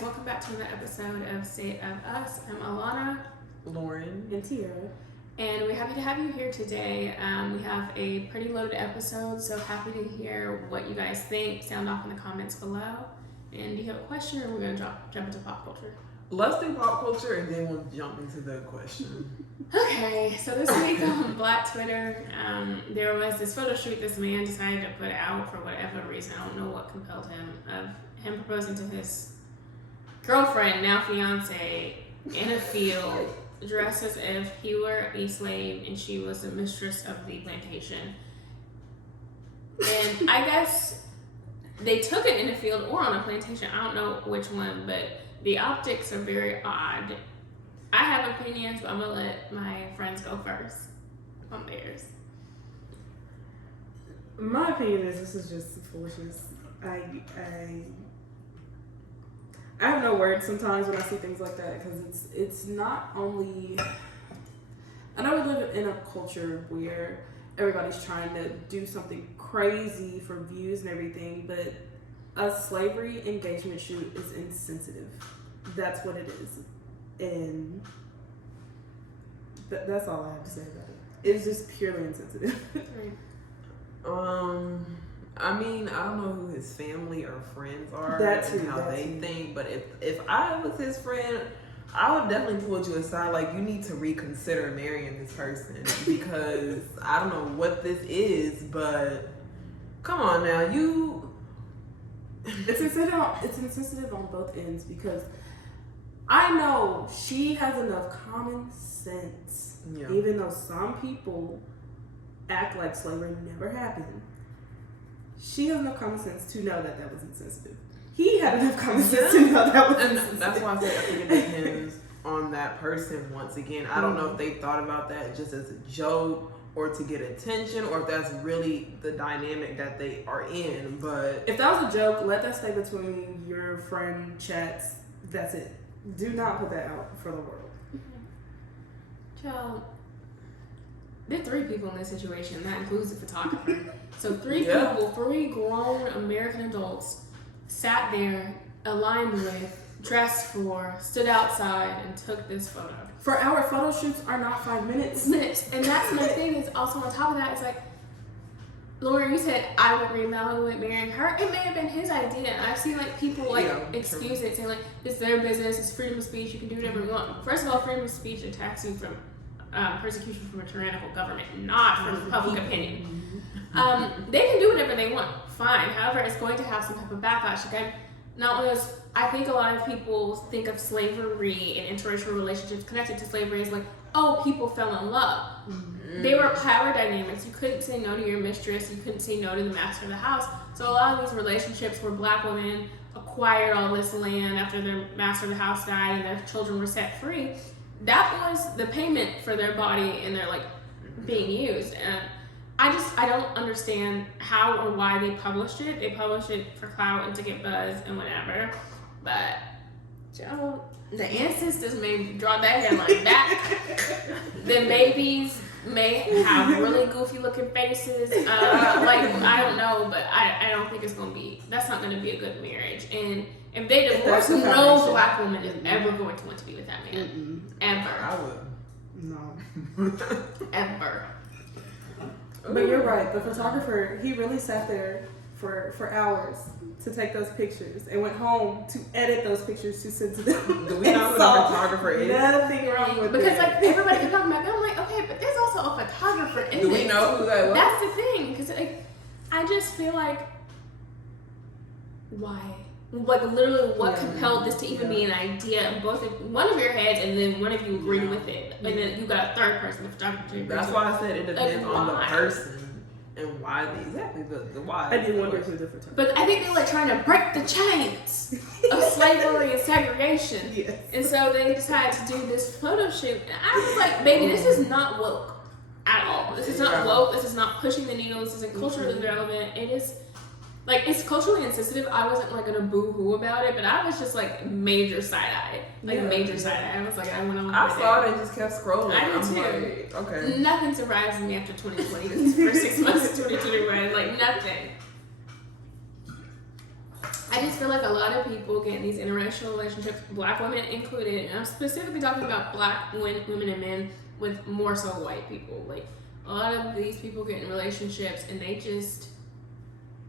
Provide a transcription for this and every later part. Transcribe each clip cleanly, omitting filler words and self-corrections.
guys, welcome back to another episode of State of Us. I'm Alana, Lauren, and Tiara, and we're happy to have you here today. We have a pretty loaded episode, so happy to hear what you guys think. Sound off in the comments below. And do you have a question, or we're going to jump into pop culture? Let's do pop culture, and then we'll jump into the question. Okay, so this week on Black Twitter, there was this photo shoot this man decided to put out for whatever reason. I don't know what compelled him, of him proposing to his girlfriend, now fiance, in a field, dressed as if he were a slave and she was the mistress of the plantation. And I guess they took it in a field or on a plantation. I don't know which one, but the optics are very odd. I have opinions, but I'm gonna let my friends go first on theirs. my opinion is this is just foolishness. I have no words sometimes when I see things like that, because it's not only. I know we live in a culture where everybody's trying to do something crazy for views and everything, but a slavery engagement shoot is insensitive. That's what it is, and that's all I have to say about it. It's just purely insensitive. I mean, I don't know who his family or friends are and how they think, but if I was his friend, I would definitely pull you aside. Like, you need to reconsider marrying this person, because I don't know what this is, but come on now, It's insensitive on both ends, because I know she has enough common sense, even though some people act like slavery never happened. She has enough common sense to know that was insensitive. He had enough common sense to know that was insensitive. That's why I said I think it depends on that person. Once again, I don't know if they thought about that just as a joke or to get attention, or if that's really the dynamic that they are in. But if that was a joke, let that stay between your friend chats. That's it. Do not put that out for the world. Child, there are 3 people in this situation. That includes the photographer. So 3 people, 3 grown American adults, sat there, aligned with, dressed for, stood outside, and took this photo. For our photo shoots are not 5 minutes. And that's my thing, is also on top of that, it's like, Laura, you said I would reevaluate marrying her. It may have been his idea, and I've seen like people excuse it, saying like, it's their business, it's freedom of speech, you can do whatever you want. First of all, freedom of speech attacks you from persecution from a tyrannical government, not from public opinion. They can do whatever they want, fine. However, it's going to have some type of backlash. Again, not only is, I think a lot of people think of slavery and interracial relationships connected to slavery as like, oh, people fell in love. They were power dynamics. You couldn't say no to your mistress. You couldn't say no to the master of the house. So a lot of these relationships where Black women acquired all this land after their master of the house died and their children were set free, that was the payment for their body and their like being used. And I don't understand how or why they published it. They published it for clout and to get buzz and whatever. But the ancestors may draw that hairline back. The babies may have really goofy looking faces. Like, I don't know, but I don't think that's not gonna be a good marriage. And if they divorce, no Black woman is ever going to want to be with that man. Ever. I would. No. Ever. But you're right. The photographer, he really sat there for hours to take those pictures and went home to edit those pictures to send to them. Do we know who the photographer is? Nothing wrong with because it. like everybody can talk about it. I'm like, okay, but there's also a photographer in Do we know who that was? That's the thing, because like, I just feel like, why? Like, literally, what compelled this to even be an idea in one of your heads, and then one of you agreed with it, and then you got a third person, the photographer. That's why I said it depends on the person and why the why. I did wonder who the photographer. But I think they're like trying to break the chains of slavery and segregation. Yes. And so they decided to do this photo shoot. And I was like, baby, this is not woke at all. This is not woke. This is not pushing the needle. This isn't culturally relevant. It is, like, it's culturally insensitive. I wasn't like gonna boo-hoo about it, but I was just like major side-eye. Major side-eye. I was like, I went on. I saw it and just kept scrolling. I did too. Like, okay. Nothing surprises me after 2020. This is the first 6 months of 2021. Like, nothing. I just feel like a lot of people get in these interracial relationships, black women included, and I'm specifically talking about black women and men with more so white people. Like, a lot of these people get in relationships and they just,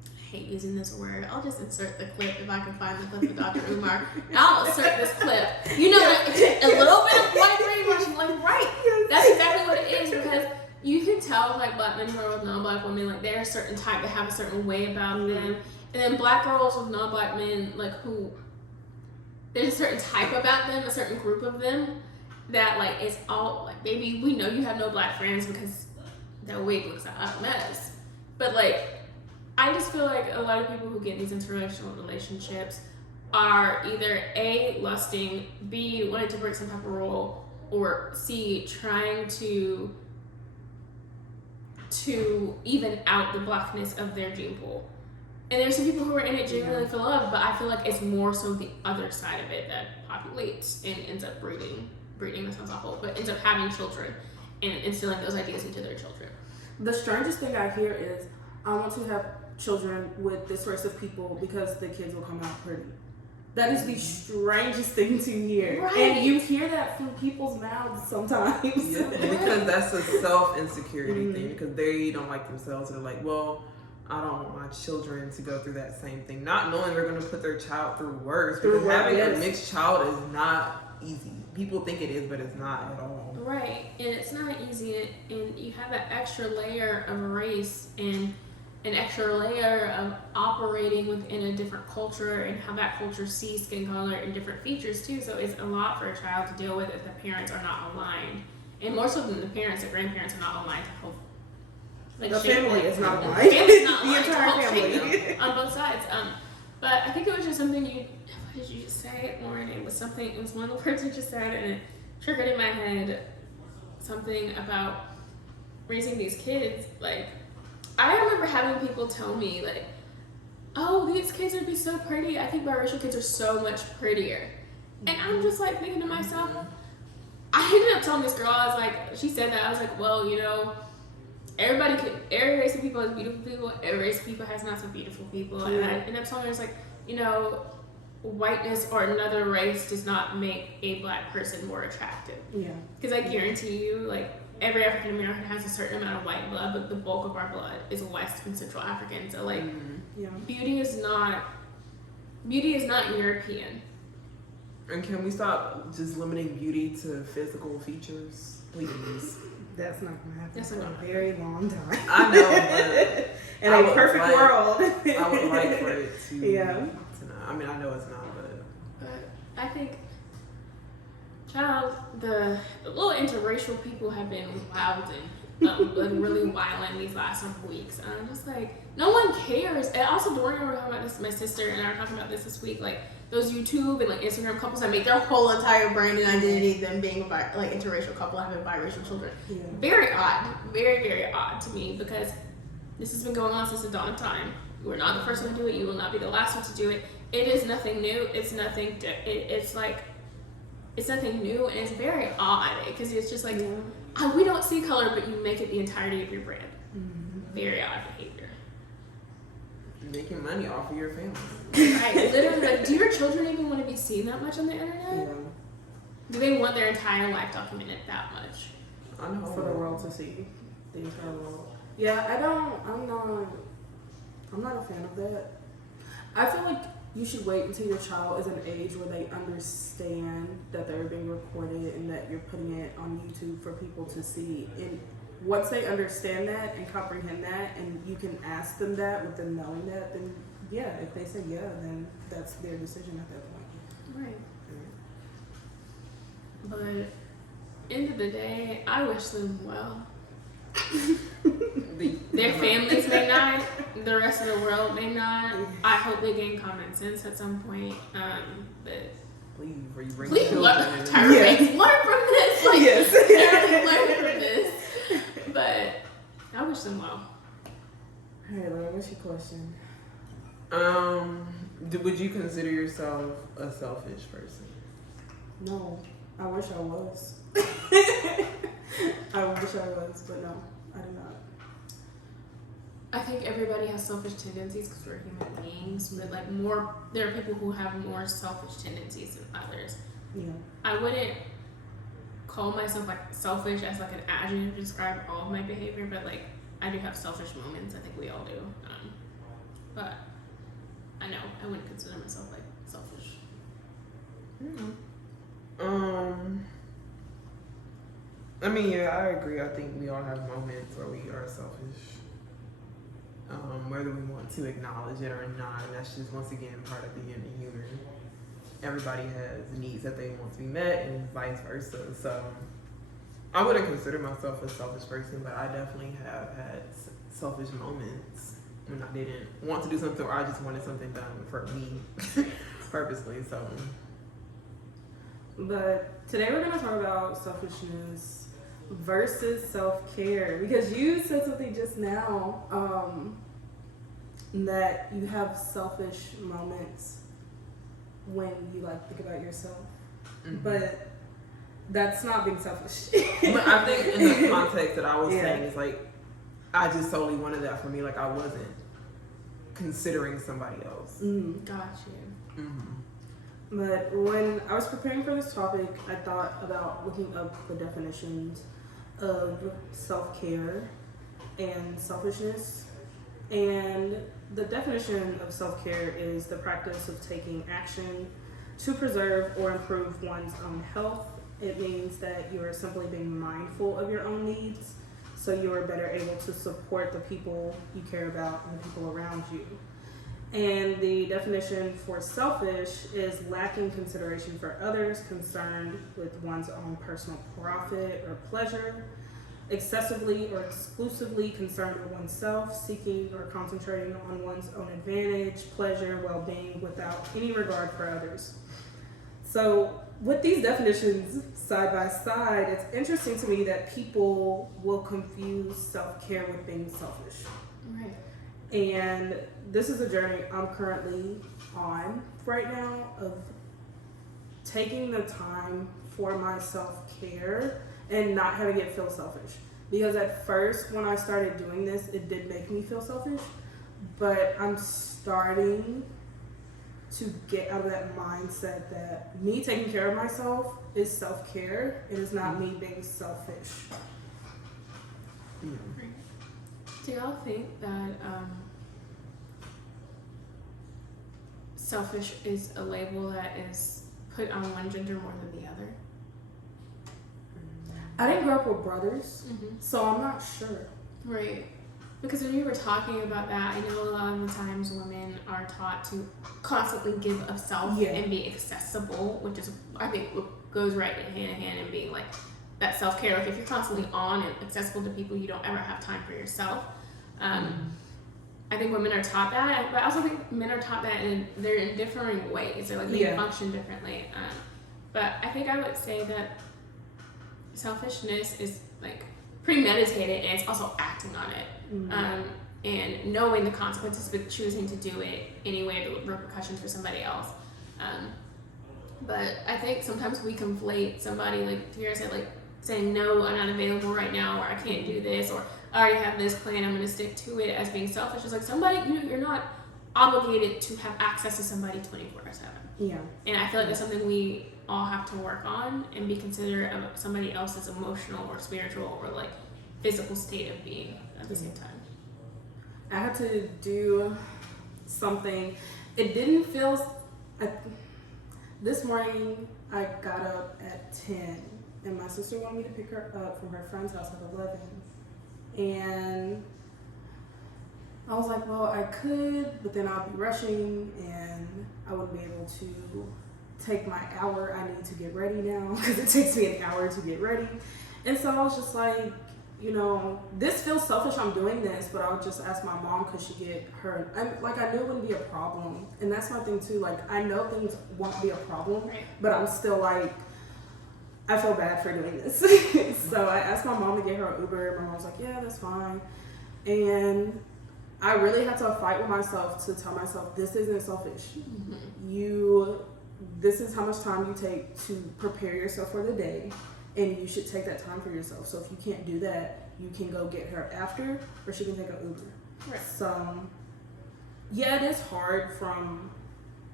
I hate using this word. I'll just insert the clip if I can find the clip of Dr. Umar. I'll insert this clip. You know, a little bit of white brainwashing, like, right. That's exactly what it is, because you can tell, like, black men who are with non-black women, like, they're a certain type, they have a certain way about them. And then black girls with non-black men, like, who, there's a certain type about them, a certain group of them, that, like, it's all, like, baby, we know you have no black friends because that wig looks a hot mess. But, like, I just feel like a lot of people who get in these interracial relationships are either A, lusting, B, wanting to break some type of rule, or C, trying to even out the blackness of their gene pool. And there's some people who are in it genuinely for love, but I feel like it's more so the other side of it that populates and ends up breeding, that sounds awful, but ends up having children and instilling those ideas into their children. The strangest thing I hear is, I want to have children with this race of people because the kids will come out pretty. That is the strangest thing to hear. Right. And you hear that from people's mouths sometimes. Yeah, because that's a self-insecurity thing, because they don't like themselves and they're like, well, I don't want my children to go through that same thing. Not knowing they're going to put their child through worse. Because having a mixed child is not easy. People think it is, but it's not at all. Right. And it's not easy. And you have an extra layer of race and an extra layer of operating within a different culture and how that culture sees skin color and different features too. So it's a lot for a child to deal with if the parents are not aligned. And more so than the parents, the grandparents are not aligned to help. Like, the family is not aligned. The family is not aligned. The entire family. On both sides. But I think it was just something what did you just say, Lauren? It was one of the words you just said, and it triggered in my head something about raising these kids. Like, I remember having people tell me, like, oh, these kids would be so pretty. I think biracial kids are so much prettier. And I'm just like thinking to myself, I ended up telling this girl, I was like, she said that, I was like, well, you know, every race of people has beautiful people, every race of people has not so beautiful people. And I ended up telling her, it's like, you know, whiteness or another race does not make a black person more attractive. Yeah. Because I guarantee you, like, every African American has a certain amount of white blood, but the bulk of our blood is West and Central African. So, like, beauty is not European. And can we stop just limiting beauty to physical features, please? That's not going to happen for a very long time. I know, but in a perfect world, I would like for it to. To not. I mean, I know it's not, but I think, child, the little interracial people have been wilding, really wilding these last couple weeks. And I'm just like, no one cares. And also, Dorian, we were talking about this. My sister and I were talking about this week, like, those YouTube and like Instagram couples that make their whole entire brand and identity them being like interracial couple having biracial children. Yeah. Very odd, very, very odd to me, because this has been going on since the dawn of time. You were not the first one to do it. You will not be the last one to do it. It is nothing new. It's nothing. It's nothing new, and it's very odd because it's just like we don't see color, but you make it the entirety of your brand. Mm-hmm. Very odd behavior. Making money off of your family. Right, literally. Like, do your children even want to be seen that much on the internet? Yeah. Do they want their entire life documented that much? I know. For the world to see, the entire world. Yeah, I'm not a fan of that. I feel like you should wait until your child is an age where they understand that they're being recorded and that you're putting it on YouTube for people to see. And once they understand that and comprehend that, and you can ask them that with them knowing that, then yeah, if they say yeah, then that's their decision at that point. Right. But end of the day, I wish them well. Their families may not, the rest of the world may not. I hope they gain common sense at some point. But please learn from this. Like, yes. Learn from this. But I wish them well. Hey, Lauren, what's your question? Would you consider yourself a selfish person? No, I wish I was. I wish I was, but no, I do not. I think everybody has selfish tendencies because we're human beings, but like there are people who have more selfish tendencies than others. Yeah. I wouldn't call myself like selfish as like an adjective to describe all of my behavior, but like I do have selfish moments. I think we all do. But I know I wouldn't consider myself like selfish. I mean, yeah, I agree. I think we all have moments where we are selfish. Whether we want to acknowledge it or not, and that's just once again part of being a human. Everybody has needs that they want to be met, and vice versa. So I wouldn't consider myself a selfish person, but I definitely have had selfish moments when I didn't want to do something, or I just wanted something done for me purposely. So, but today we're going to talk about selfishness versus self-care, because you said something just now that you have selfish moments when you like think about yourself, but that's not being selfish. But I think in the context that I was saying is like I just solely wanted that for me, like I wasn't considering somebody else. Got you. But when I was preparing for this topic, I thought about looking up the definitions of self-care and selfishness. And the definition of self-care is the practice of taking action to preserve or improve one's own health. It means that you are simply being mindful of your own needs, so you are better able to support the people you care about and the people around you. And the definition for selfish is lacking consideration for others, concerned with one's own personal profit or pleasure, excessively or exclusively concerned with oneself, seeking or concentrating on one's own advantage, pleasure, well-being, without any regard for others. So with these definitions side by side, it's interesting to me that people will confuse self-care with being selfish. Right. And this is a journey I'm currently on right now of taking the time for my self-care and not having it feel selfish. Because at first, when I started doing this, it did make me feel selfish. But I'm starting to get out of that mindset that me taking care of myself is self-care. It is not me being selfish. Do y'all think that selfish is a label that is put on one gender more than the other? I didn't grow up with brothers, so I'm not sure. Right. Because when you were talking about that, I know a lot of the times women are taught to constantly give of self and be accessible, which is, I think, goes right hand in hand in being like that self-care. Like if you're constantly on and accessible to people, you don't ever have time for yourself. I think women are taught that, but I also think men are taught that, and they're in differing ways. They're like they function differently. But I think I would say that selfishness is like premeditated, and it's also acting on it, and knowing the consequences, but choosing to do it anyway, the repercussions for somebody else. But I think sometimes we conflate somebody, like Tiara said, like saying no, I'm not available right now, or I can't do this, or I already have this plan, I'm going to stick to it, as being selfish. It's like somebody, you're not obligated to have access to somebody 24/7. Yeah. And I feel like that's something we all have to work on and be considerate of somebody else's emotional or spiritual or like physical state of being at the same time. I had to do something. It didn't feel. This morning I got up at 10, and my sister wanted me to pick her up from her friend's house at 11. And I was like, well, I could, but then I'll be rushing and I wouldn't be able to take my hour I need to get ready now, because it takes me an hour to get ready. And so I was just like, you know, this feels selfish, I'm doing this, but I would just ask my mom, could she get her, I knew it wouldn't be a problem. And that's my thing too, like, I know things won't be a problem, but I'm still like, I feel bad for doing this. So I asked my mom to get her an Uber. My mom was like, yeah, that's fine. And I really had to fight with myself to tell myself, this isn't selfish. This is how much time you take to prepare yourself for the day, and you should take that time for yourself. So if you can't do that, you can go get her after, or she can take an Uber. Right. So, yeah, it is hard from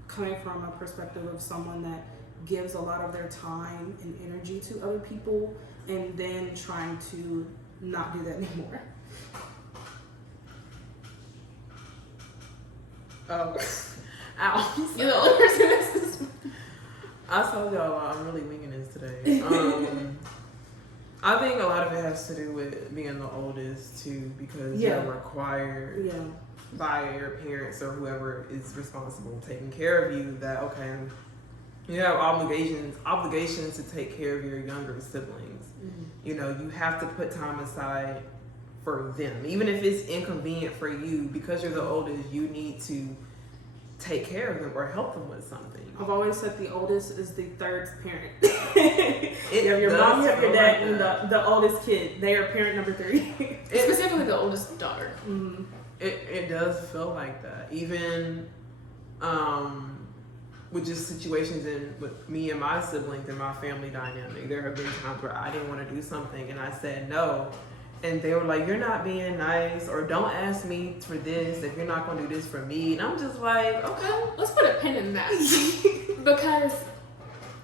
coming from a perspective of someone that gives a lot of their time and energy to other people and then trying to not do that anymore. Oh. Ow. You're the only person that's I told y'all I'm really winging this today. I think a lot of it has to do with being the oldest too, because you're required by your parents or whoever is responsible taking care of you that you have obligations to take care of your younger siblings. Mm-hmm. You know, you have to put time aside for them, even if it's inconvenient for you, because you're the oldest. You need to take care of them or help them with something. I've always said the oldest is the third parent. You have your mom, you have your dad, and the oldest kid. They are parent number 3. Specifically the oldest daughter. Mm-hmm. It does feel like that. Even with just situations with me and my siblings and my family dynamic, there have been times where I didn't want to do something and I said no. And they were like, you're not being nice, or don't ask me for this if you're not going to do this for me. And I'm just like, okay. Let's put a pin in that. Because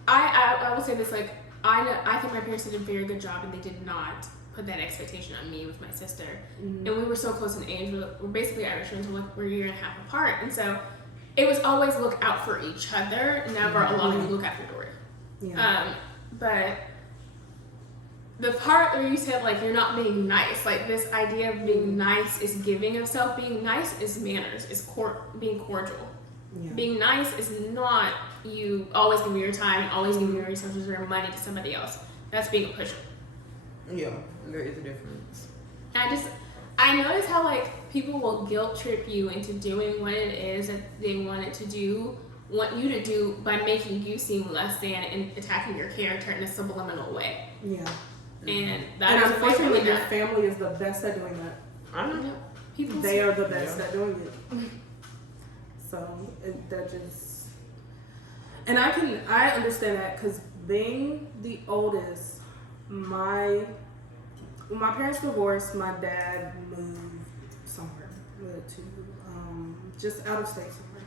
I will say this, like, I think my parents did a very good job and they did not put that expectation on me with my sister. Mm-hmm. And we were so close in age. We're basically Irish until we're a year and a half apart. And so it was always look out for each other, never a lot of you look after Dory. Yeah. But the part where you said, like, you're not being nice, like, this idea of being nice is giving of self. Being nice is manners, is being cordial. Yeah. Being nice is not you always giving your time, always giving your resources or money to somebody else. That's being a pusher. Yeah, there is a difference. I notice how, like, people will guilt trip you into doing what it is that they want you to do by making you seem less than and attacking your character in a subliminal way. Yeah. And unfortunately, your family is the best at doing that. I know. They are the best at doing it. So that just, and I understand that because being the oldest, my parents divorced. My dad moved somewhere to just out of state somewhere.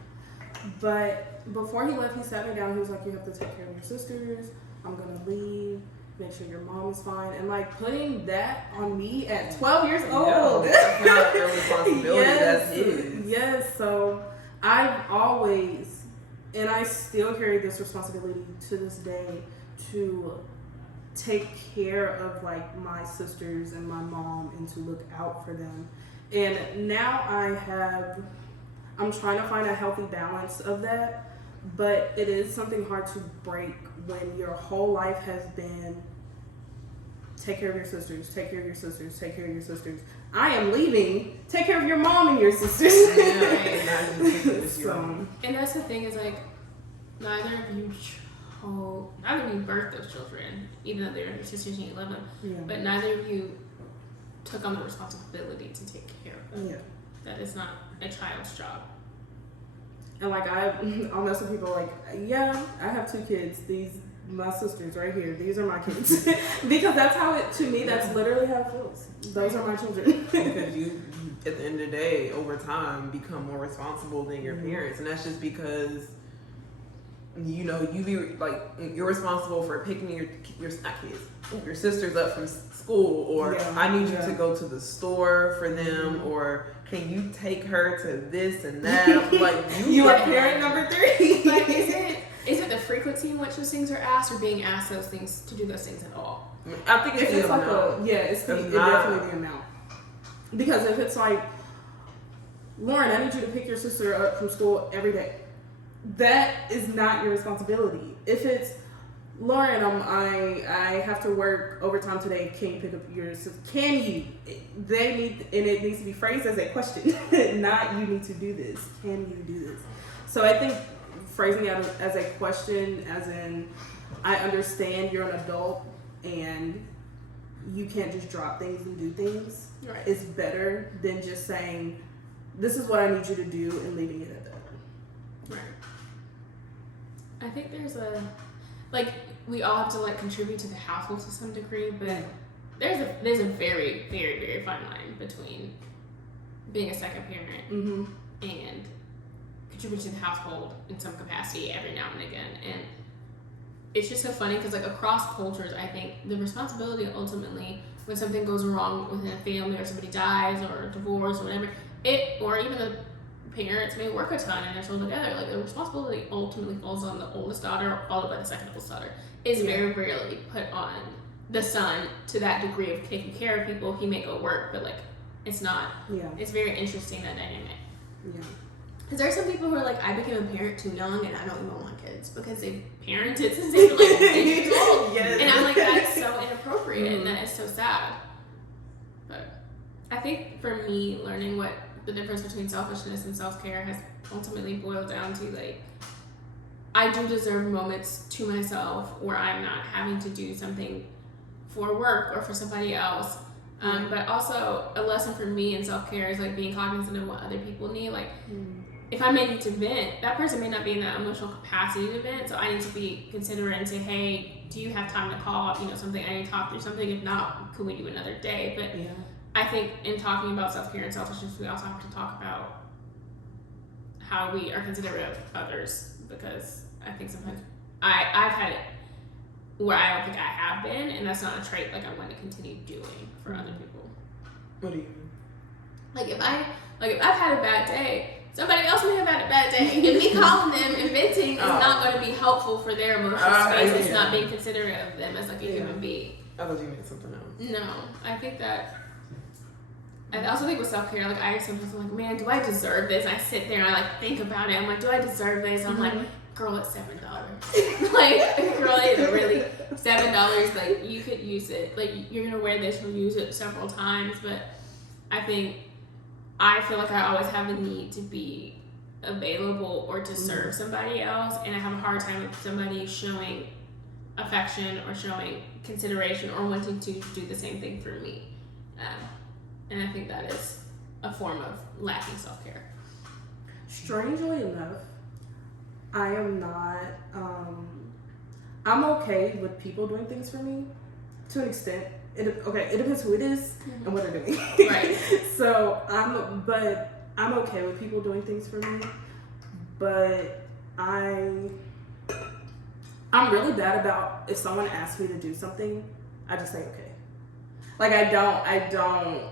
But before he left, he sat me down. He was like, "You have to take care of your sisters. I'm gonna leave. Make sure your mom is fine." And like putting that on me at 12 years old. That's not your responsibility. That's his. Yes. So I've always, and I still carry this responsibility to this day, to take care of like my sisters and my mom and to look out for them. And now I'm trying to find a healthy balance of that, but it is something hard to break when your whole life has been take care of your sisters, take care of your sisters, take care of your sisters. I am leaving. Take care of your mom and your sisters. And that's the thing is, like, neither of you birthed those children, even though they're your sisters and you love them. Yeah. But neither of you took on the responsibility to take care of them. Yeah. That is not a child's job. And like I'll mess with people like, yeah, I have 2 kids. My sisters right here. These are my kids. Because that's how to me, that's literally how it feels. Those are my children. Because you, at the end of the day, over time, become more responsible than your parents. And that's just because, you know, you're responsible for picking your sisters up from school, or I need you to go to the store for them, or can you take her to this and that? Like you are parent number 3. But is it the frequency in which those things are asked, or being asked those things to do those things at all? I think it's the amount. It's definitely the amount. Because if it's like, Lauren, I need you to pick your sister up from school every day, that is not your responsibility. If it's, Lauren, I have to work overtime today. Can you pick up your sister? Can you? It needs to be phrased as a question, not you need to do this. Can you do this? So I think phrasing it as a question, as in, I understand you're an adult and you can't just drop things and do things, is better than just saying, this is what I need you to do and leaving it at that. Right. I think there's we all have to like contribute to the household to some degree, but there's a very, very, very fine line between being a second parent and contributing to the household in some capacity every now and again. And it's just so funny because, like, across cultures, I think the responsibility ultimately, when something goes wrong within a family or somebody dies or divorce or whatever, or even the parents may work a ton and they're still together, like, the responsibility ultimately falls on the oldest daughter, followed by the second oldest daughter. Is very rarely put on the son to that degree of taking care of people. He may go work, but, like, it's not. Yeah. It's very interesting, that dynamic. Yeah. Because there are some people who are like, I became a parent too young and I don't even want kids because they parented since they were like 10 years old. Yes. And I'm like, that's so inappropriate and that is so sad. But I think for me, learning what the difference between selfishness and self-care has ultimately boiled down to, like, I do deserve moments to myself where I'm not having to do something for work or for somebody else. But also a lesson for me in self-care is, like, being cognizant of what other people need. Like, if I may need to vent, that person may not be in that emotional capacity to vent, so I need to be considerate and say, hey, do you have time to call, something, I need to talk through something. If not, can we do another day? But I think in talking about self-care and selfishness, we also have to talk about how we are considerate of others, because I think sometimes I've had it where I don't think I have been, and that's not a trait, like, I want to continue doing for other people. What do you mean? Like, if I've had a bad day, somebody else may have had a bad day, and me calling them and venting is not going to be helpful for their emotional space. It's not being considerate of them as, like, a human being. I thought you meant something else. No, I think that. I also think with self-care, like, I sometimes am like, man, do I deserve this? And I sit there and I, like, think about it. I'm like, do I deserve this? I'm like, girl, it's $7. Like, girl, it's really $7. Like, you could use it. Like, you're gonna wear this, you'll use it several times. But I feel like I always have a need to be available or to serve somebody else, and I have a hard time with somebody showing affection or showing consideration or wanting to do the same thing for me. And I think that is a form of lacking self-care. Strangely enough, I am not, I'm okay with people doing things for me to an extent. It depends who it is and what they're doing. Right. So I'm okay with people doing things for me, but I'm really bad about, if someone asks me to do something, I just say okay. Like, I don't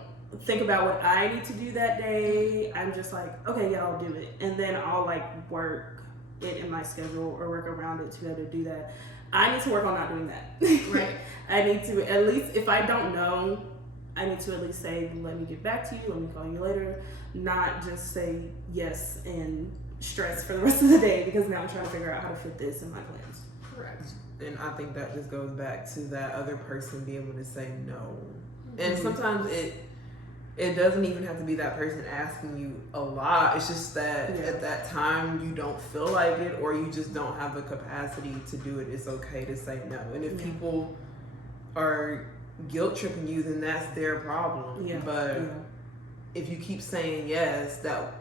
think about what I need to do that day. I'm just like, okay, yeah, I'll do it. And then I'll, like, work it in my schedule or work around it to be able to do that. I need to work on not doing that. Right. I need to, at least, if I don't know, I need to at least say, let me get back to you, let me call you later. Not just say yes and stress for the rest of the day, because now I'm trying to figure out how to fit this in my plans. Correct. And I think that just goes back to that other person being able to say no. And sometimes it doesn't even have to be that person asking you a lot. It's just that at that time you don't feel like it, or you just don't have the capacity to do it. It's okay to say no. And if people are guilt tripping you, then that's their problem. Yeah. But if you keep saying yes, that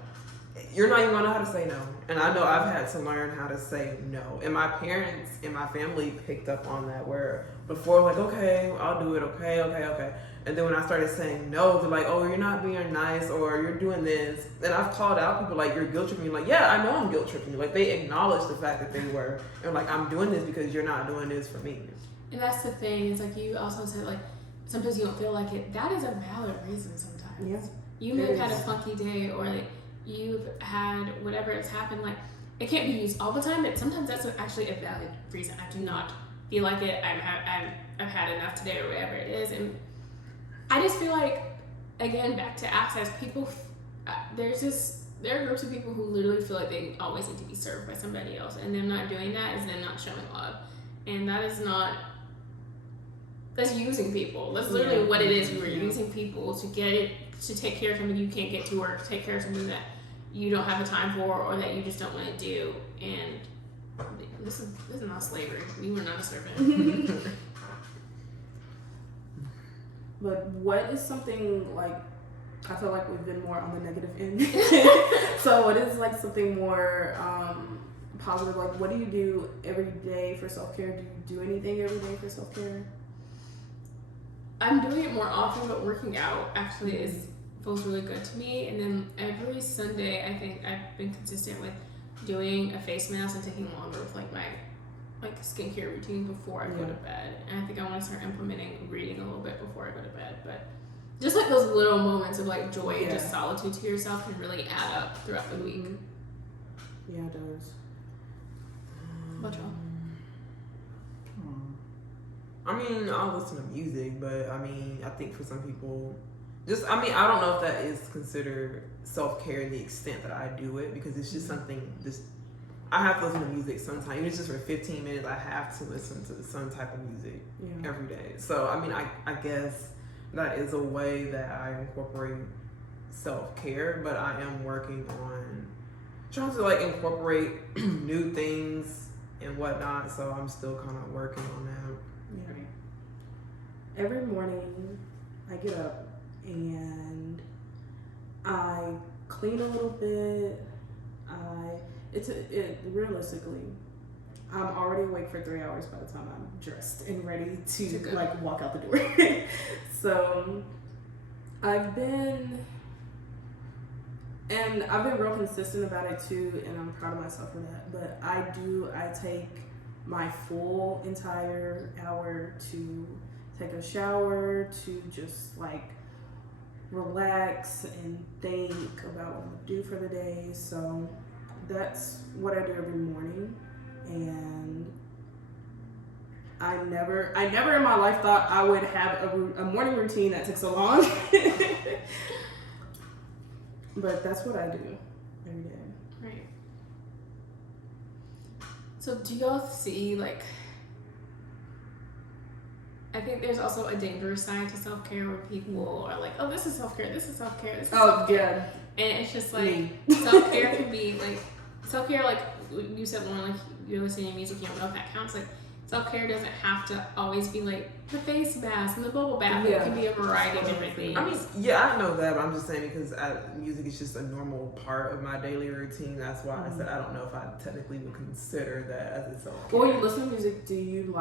you're not even gonna know how to say no. And I know I've had to learn how to say no. And my parents and my family picked up on that, where before, like, okay, I'll do it, okay. And then when I started saying no, they're like, oh, you're not being nice, or you're doing this. And I've called out people like, you're guilt tripping me. Like, yeah, I know I'm guilt tripping you. Like, they acknowledge the fact that they were. And like, I'm doing this because you're not doing this for me. And that's the thing. It's like, you also said, like, sometimes you don't feel like it. That is a valid reason sometimes. Yeah. You may have had a funky day, or like you've had whatever has happened. Like, it can't be used all the time, but sometimes that's actually a valid reason. I do not feel like it. I've had enough today, or whatever it is. And I just feel like, again, back to access, people, there are groups of people who literally feel like they always need to be served by somebody else, and them not doing that is them not showing love. And that is not, that's using people. That's literally what it is. We were using people to get it, to take care of something you can't get to, or to take care of something that you don't have the time for, or that you just don't want to do. And this is not slavery. We were not a servant. But what is something, like, I feel like we've been more on the negative end. So what is, like, something more positive? Like, what do you do every day for self-care? Do you do anything every day for self-care? I'm doing it more often, but working out actually is feels really good to me. And then every Sunday, I think I've been consistent with doing a face mask and taking longer with like my skincare routine before I go to bed. And I think I want to start implementing reading a little bit before I go to bed. But just like those little moments of like joy and just solitude to yourself can really add up throughout the week. Yeah, it does. What y'all? I mean, I'll listen to music, but I mean, I think for some people, I don't know if that is considered self-care in the extent that I do it, because it's just something, I have to listen to music sometimes. Even just for 15 minutes, I have to listen to some type of music every day. So, I mean, I guess that is a way that I incorporate self-care, but I am working on trying to like incorporate new things and whatnot. So I'm still kind of working on that. Yeah. Every morning I get up and I clean a little bit. Realistically, I'm already awake for 3 hours by the time I'm dressed and ready to like walk out the door. So I've been real consistent about it too, and I'm proud of myself for that. But I take my full entire hour to take a shower, to just like relax and think about what I'm gonna do for the day. So that's what I do every morning, and I never in my life thought I would have a morning routine that took so long. But that's what I do every day. Right. So do y'all see, like, I think there's also a dangerous side to self-care where people are like, oh, this is self-care, this is self-care, this is self-care. Yeah. And it's just like, self-care can be like, self-care, like you said, Lauren, like you're listening to music, you don't know if that counts. Like, self-care doesn't have to always be like the face mask and the bubble bath. It can be a variety of different things. I mean, yeah, I know that, but I'm just saying because music is just a normal part of my daily routine. That's why I said I don't know if I technically would consider that as a self-care. Well, when you listen to music, do you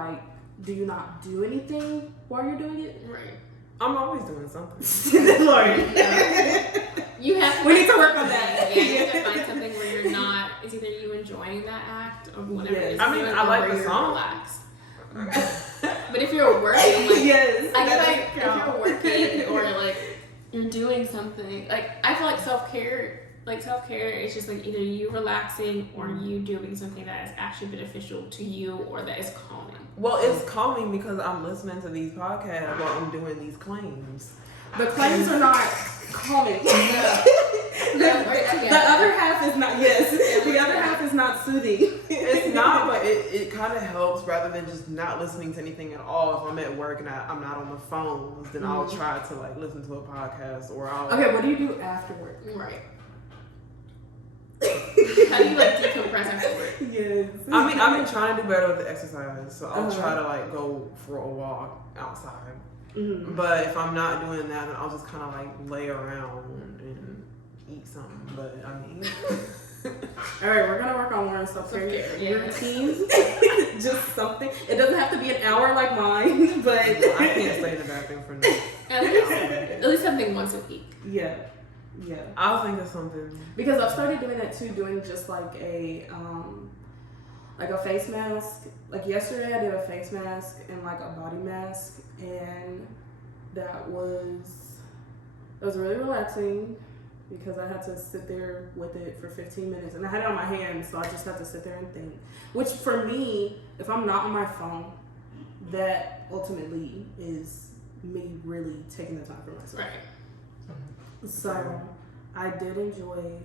not do anything while you're doing it? Right. I'm always doing something. Lord. You have. We need to work on that. Yeah, you have to find something where you're not. It's either you enjoying that act or whatever. Yes. I mean, I like the song. Relaxed. But if you're working, like, yes, I feel like if you're working or like you're doing something, like I feel like self-care is just like either you relaxing or you doing something that is actually beneficial to you or that is calming. Well, it's calming because I'm listening to these podcasts while I'm doing these claims. The claims are not calming. The other half is not. Yes, the other half is not soothing. It's not, but it kind of helps rather than just not listening to anything at all. If I'm at work and I'm not on the phones, then I'll try to like listen to a podcast or I'll. Okay, what do you do after work? Right. How do you like decompress after work? Yes. I mean, I've been trying to do better with the exercise, so I'll try to like go for a walk outside. Mm-hmm. But if I'm not doing that, then I'll just kind of like lay around and eat something. But I mean, all right, we're gonna work on more self-care routines. Just something. It doesn't have to be an hour like mine, but I can't stay in the bathroom for nothing. At least something once a week. Yeah. I'll think of something because I've started doing that too. Doing just like a face mask. Like yesterday, I did a face mask and like a body mask, and that was really relaxing because I had to sit there with it for 15 minutes, and I had it on my hands, so I just had to sit there and think. Which for me, if I'm not on my phone, that ultimately is me really taking the time for myself. Right. So I did enjoy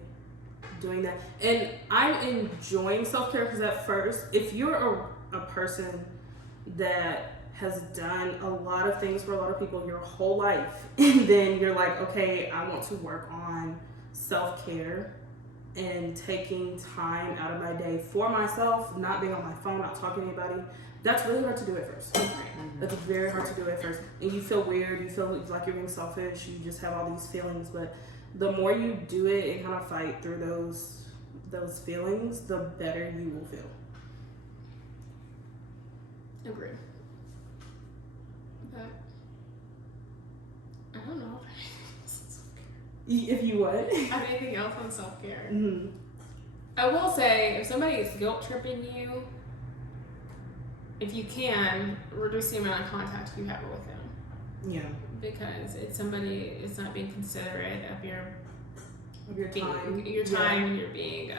doing that, and I'm enjoying self-care because at first, if you're a person that has done a lot of things for a lot of people your whole life, and then you're like, okay, I want to work on self-care and taking time out of my day for myself, not being on my phone, not talking to anybody, that's really hard to do at first. Mm-hmm. That's very hard to do at first. And you feel weird, you feel like you're being selfish, you just have all these feelings, but the more you do it and kind of fight through those feelings, the better you will feel. Agree. But I don't know. If you would. Have anything else on self-care? Mm-hmm. I will say, if somebody is guilt tripping you, if you can, reduce the amount of contact you have with them. Yeah. Because it's somebody is not being considerate of your time, and your being.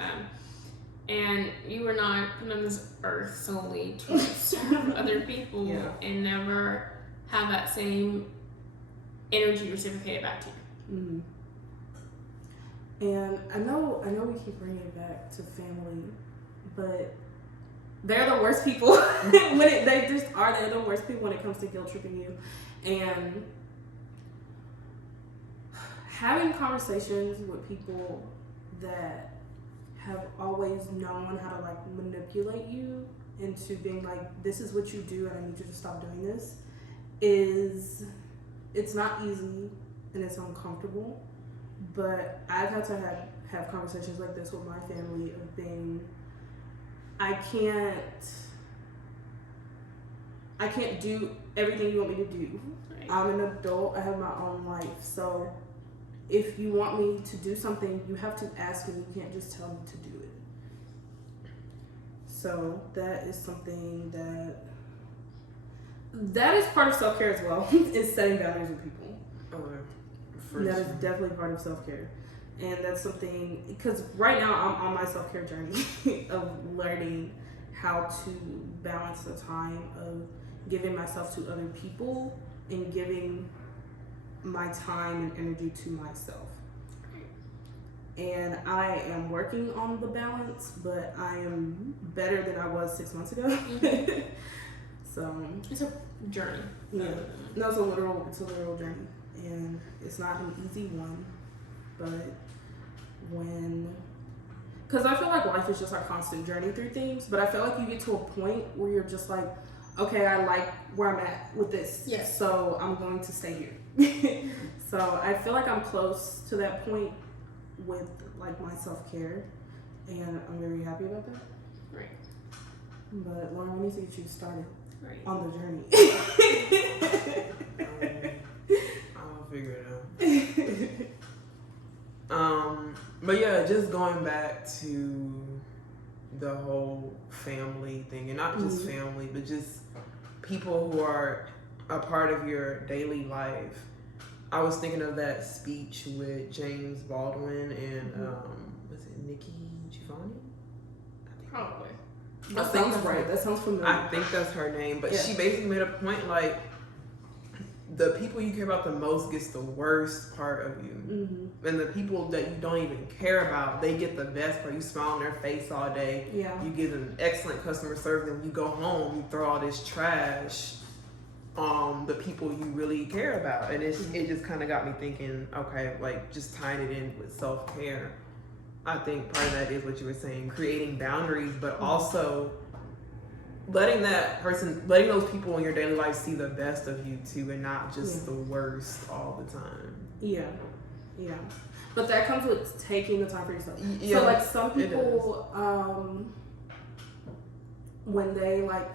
And you were not put on this earth solely to serve other people and never have that same energy reciprocated back to you. Mm-hmm. And I know we keep bringing it back to family, but they're the worst people. They're the worst people when it comes to guilt tripping you. And having conversations with people that have always known how to like manipulate you into being like, this is what you do and I need you to stop doing this, it's not easy and it's uncomfortable. But I've had to have conversations like this with my family of being, I can't do everything you want me to do. Right. I'm an adult, I have my own life. So if you want me to do something, you have to ask me. You can't just tell me to do it. So that is something that is part of self-care as well, is setting boundaries with people. That is definitely part of self-care. And that's something, because right now I'm on my self-care journey of learning how to balance the time of giving myself to other people and giving my time and energy to myself. And I am working on the balance, but I am better than I was 6 months ago. Mm-hmm. So it's a journey. Yeah, no, it's a literal journey. And it's not an easy one, but because I feel like life is just a constant journey through things, but I feel like you get to a point where you're just like, okay, I like where I'm at with this, yes, so I'm going to stay here. So I feel like I'm close to that point with like my self-care, and I'm very happy about that. Right. But Lauren, we need to get you started on the journey. Figure it out. But yeah, just going back to the whole family thing, and not just family, but just people who are a part of your daily life. I was thinking of that speech with James Baldwin and was it Nikki Giovanni? Probably. That sounds right. That sounds familiar. I think that's her name, but she basically made a point like, the people you care about the most gets the worst part of you. And the people that you don't even care about, they get the best part. You smile on their face all day. Yeah. You give them excellent customer service, and you go home, you throw all this trash on the people you really care about. And it just kind of got me thinking, okay, like just tying it in with self-care. I think part of that is what you were saying, creating boundaries, but also letting those people in your daily life see the best of you too, and not just the worst all the time. Yeah. But that comes with taking the time for yourself. Yeah, so like some people, when they like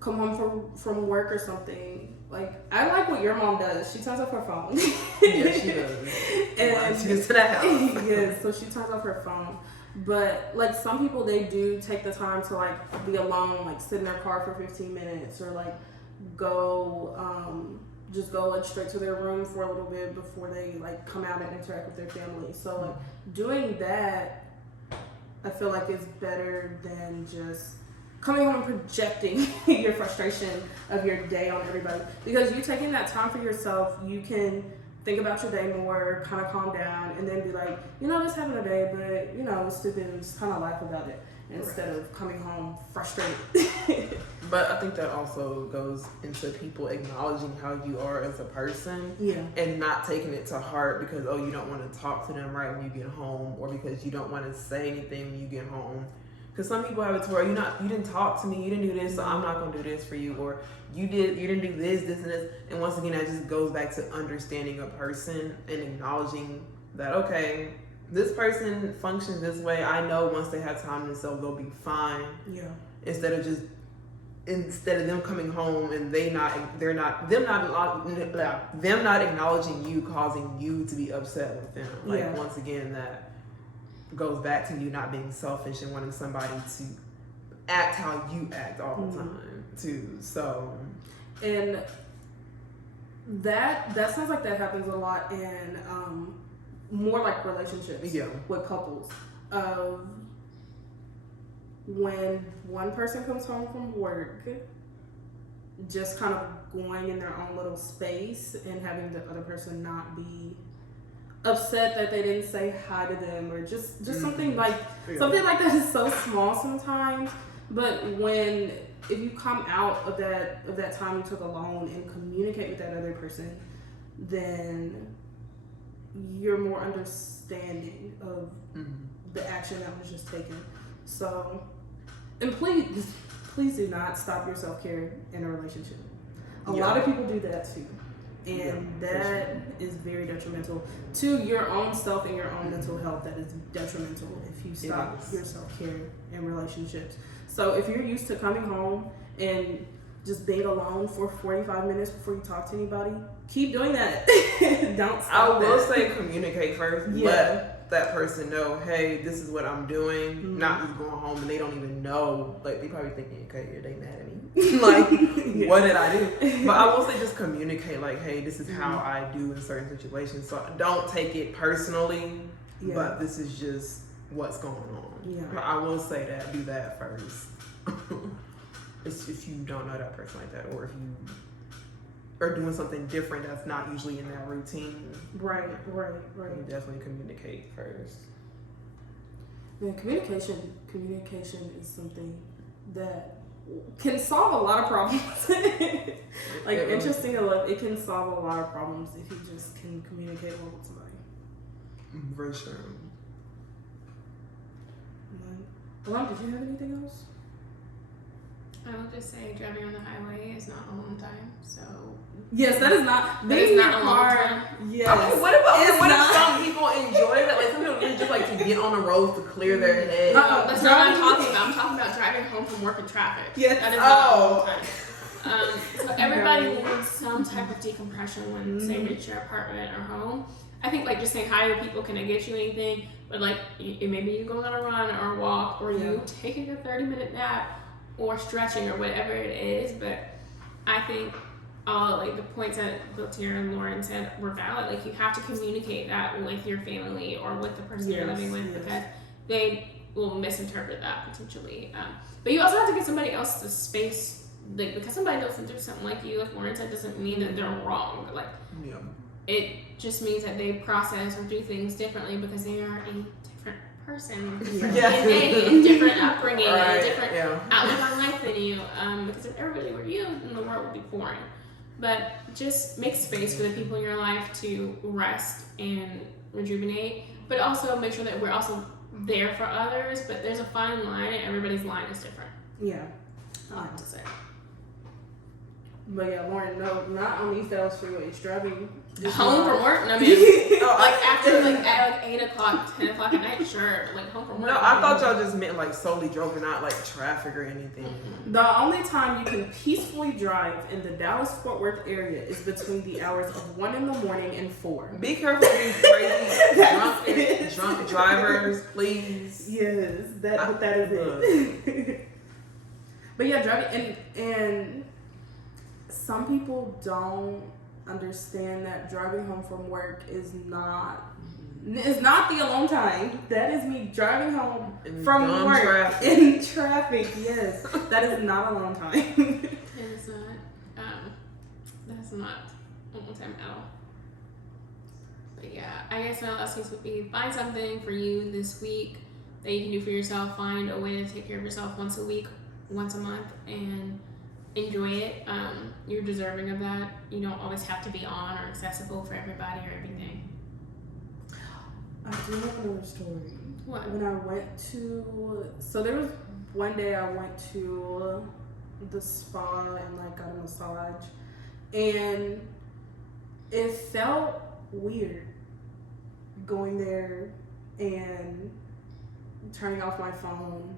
come home from work or something, like I like what your mom does. She turns off her phone. Yeah, she does. And she gets to the house. Yeah, so she turns off her phone. But like some people, they do take the time to like be alone, like sit in their car for 15 minutes or like just go like straight to their room for a little bit before they like come out and interact with their family. So like doing that, I feel like is better than just coming home and projecting your frustration of your day on everybody. Because you taking that time for yourself, you can think about your day more, kind of calm down, and then be like, just having a day, but it's stupid, and just kind of laugh about it instead of coming home frustrated. But I think that also goes into people acknowledging how you are as a person, and not taking it to heart because you don't want to talk to them right when you get home, or because you don't want to say anything when you get home. Because some people have it to where you didn't talk to me, you didn't do this, so I'm not gonna do this for you, or you didn't do this, and this. And once again, that just goes back to understanding a person and acknowledging that, okay, this person functions this way. I know once they have time to themselves, they'll be fine. Yeah. Instead of just instead of them coming home and them not acknowledging you, causing you to be upset with them. Like once again, that goes back to you not being selfish and wanting somebody to act how you act all the time too. So, and that sounds like that happens a lot in more like relationships with couples. When one person comes home from work, just kind of going in their own little space and having the other person not be upset that they didn't say hi to them, or just something like that is so small sometimes. But if you come out of that time you took alone and communicate with that other person, then you're more understanding of the action that was just taken. So, and please do not stop your self-care in a relationship. A lot of people do that too. And that is very detrimental to your own self and your own mental health. That is detrimental if you stop your self-care in relationships. So if you're used to coming home and just being alone for 45 minutes before you talk to anybody, keep doing that. Don't stop. I will say communicate first. Let that person know, hey, this is what I'm doing. Not just going home and they don't even know. Like, they probably thinking, okay, they mad at me. Like, what did I do? But I will say just communicate, like, hey, this is how I do in certain situations. So don't take it personally, but this is just what's going on. But I will say that, do that first. If you don't know that person like that, or if you are doing something different that's not usually in that routine. Right. You definitely communicate first. Yeah, communication is something that can solve a lot of problems. Like, interesting enough, it can solve a lot of problems if you just can communicate well with somebody. For sure. Alon, did you have anything else? I will just say driving on the highway is not a long time, so... Yes, that is not... That is not a long time. Yes. Okay, what if some people enjoy that? Like, some people just like to get on the roads to clear their head. That's not what I'm talking about. I'm talking about driving home from work in traffic. Yes. That is not a long time. So everybody needs some type of decompression when, say, reach your apartment or home. I think, like, just saying hi to people, can I get you anything? But, like, maybe you go on a run or a walk, or you taking a 30-minute nap, or stretching, or whatever it is. But I think all the points that Biltier and Lauren said were valid. Like, you have to communicate that with your family or with the person you're living with, because they will misinterpret that potentially. But you also have to give somebody else the space, like, because somebody else do something like you, like Lauren said, doesn't mean that they're wrong. Like, it just means that they process or do things differently because they are a different person, a different upbringing, a different outlook on life than you. Because if everybody were you, then the world would be boring. But just make space for the people in your life to rest and rejuvenate, but also make sure that we're also there for others. But there's a fine line, and everybody's line is different. I have to say. But Lauren, no, not only fails for you, it's driving home from work. No, I mean, after at 8 o'clock, 10 o'clock at night, sure. Like, home from work. No, I thought y'all just meant like solely driving, not like traffic or anything. The only time you can peacefully drive in the Dallas-Fort Worth area is between the hours of 1 in the morning and 4. Be careful of these crazy drunk drivers, please. Yes, that is it. But driving and some people don't understand that driving home from work is not the alone time. That is me driving home from work in traffic. Yes, that is not alone time. It's not. That's not alone time at all. But I guess my last piece would be find something for you this week that you can do for yourself. Find a way to take care of yourself once a week, once a month, and enjoy it. You're deserving of that. You don't always have to be on or accessible for everybody or everything. I do have another story. What? When I went so there was one day I went to the spa and got a massage, and it felt weird going there and turning off my phone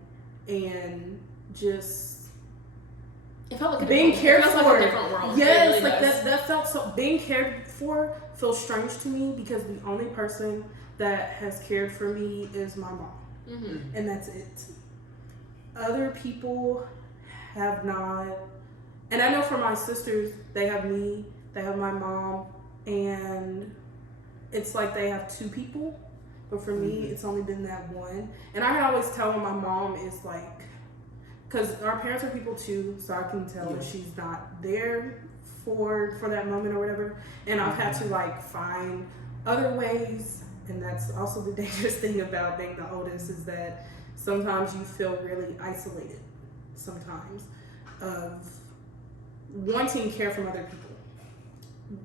and just It felt like being cared for. Like a different world. Yes, really like does. that felt so. Being cared for feels strange to me because the only person that has cared for me is my mom, and that's it. Other people have not, and I know for my sisters, they have me, they have my mom, and it's like they have two people. But for me, it's only been that one. And I can always tell when my mom is like, because our parents are people too, so I can tell that she's not there for that moment or whatever. And I've had to like find other ways. And that's also the dangerous thing about being the oldest is that sometimes you feel really isolated sometimes of wanting care from other people.